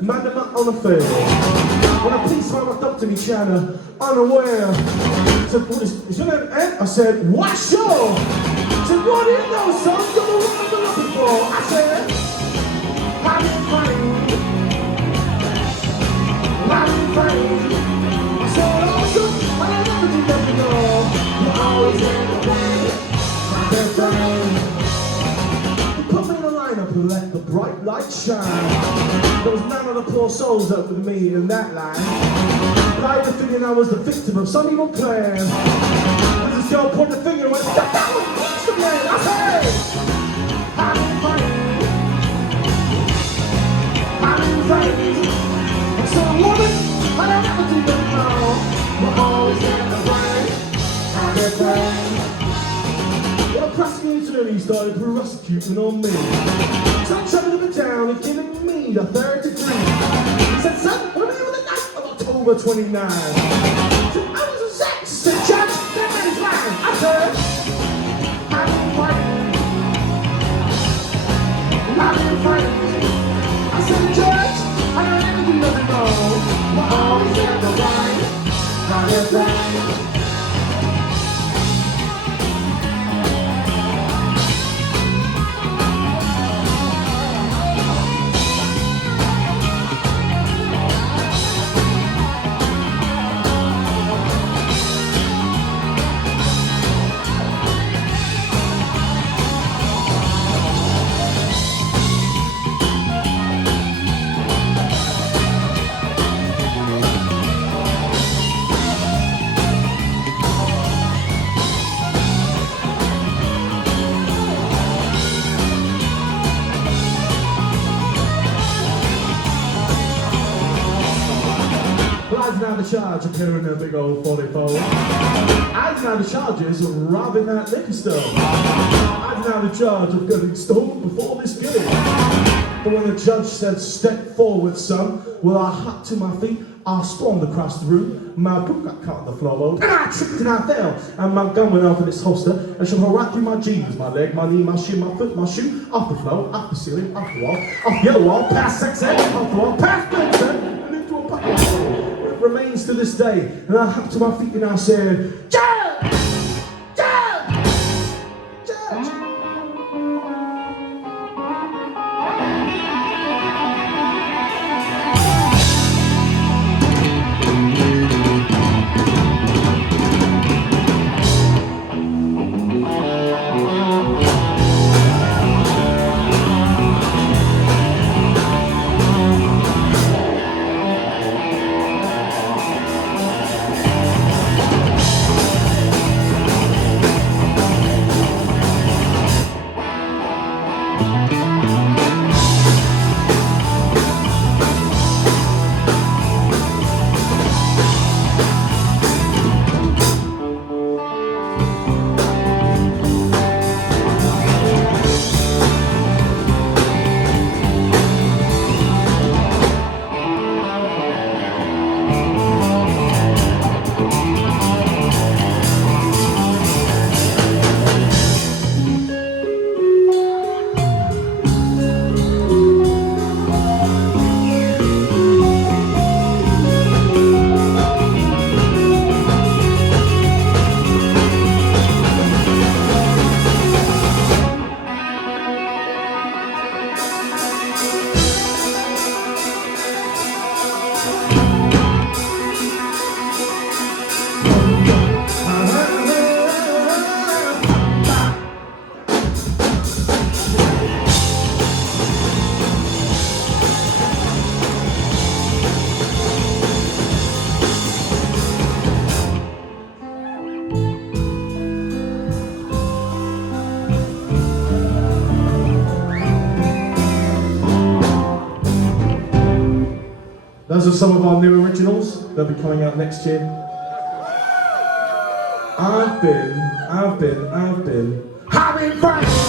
man them up on the field. When a policeman walked up to me, China, unaware, said, "What is your name, Ed?" I said, "What, sure?" He said, "What do you know, son? You're the one I've been looking for." I said, "Having fun, having fun." I said, "Awesome, I don't know what you never know. You're always in the way, my best friend." He put me in a lineup and let the bright light shine. There was none of the poor souls up with me in that line. But I had the feeling I was the victim of some evil plan. As this girl pointed the finger and went, "That was awesome, man." I said, "Having fun, having fun." I said, "Woman, I don't ever do that now. We're always in the way, having fun." Well, the prosecutor attorney started prosecuting on me. So I shut him down and giving me the third degree. He said, "Son, remember the night of October 29. So I was a sex." He said, "Judge, that man's lying." I said, "Having fun, having fun." I said, "Judge, I don't ever do nothing wrong. We're always in the right, having fun." Now the charge of carrying a big old 44. I've now the charges of robbing that liquor store. I've now the charge of getting stoned before this game. But when the judge said, "Step forward, son," well, I hopped to my feet, I stormed across the room, my book got caught on the floorboard, and I tripped and I fell, and my gun went off in its holster, and shot right through my jeans, my leg, my knee, my shin, my foot, my shoe, off the floor, off the ceiling, off the wall, off the other wall, past 6 off the wall, past 6 and into a pocket. Remains to this day, and I hopped to my feet and I said, "Judge! Judge! Judge!" Those are some of our new originals. They'll be coming out next year. I've been having fun.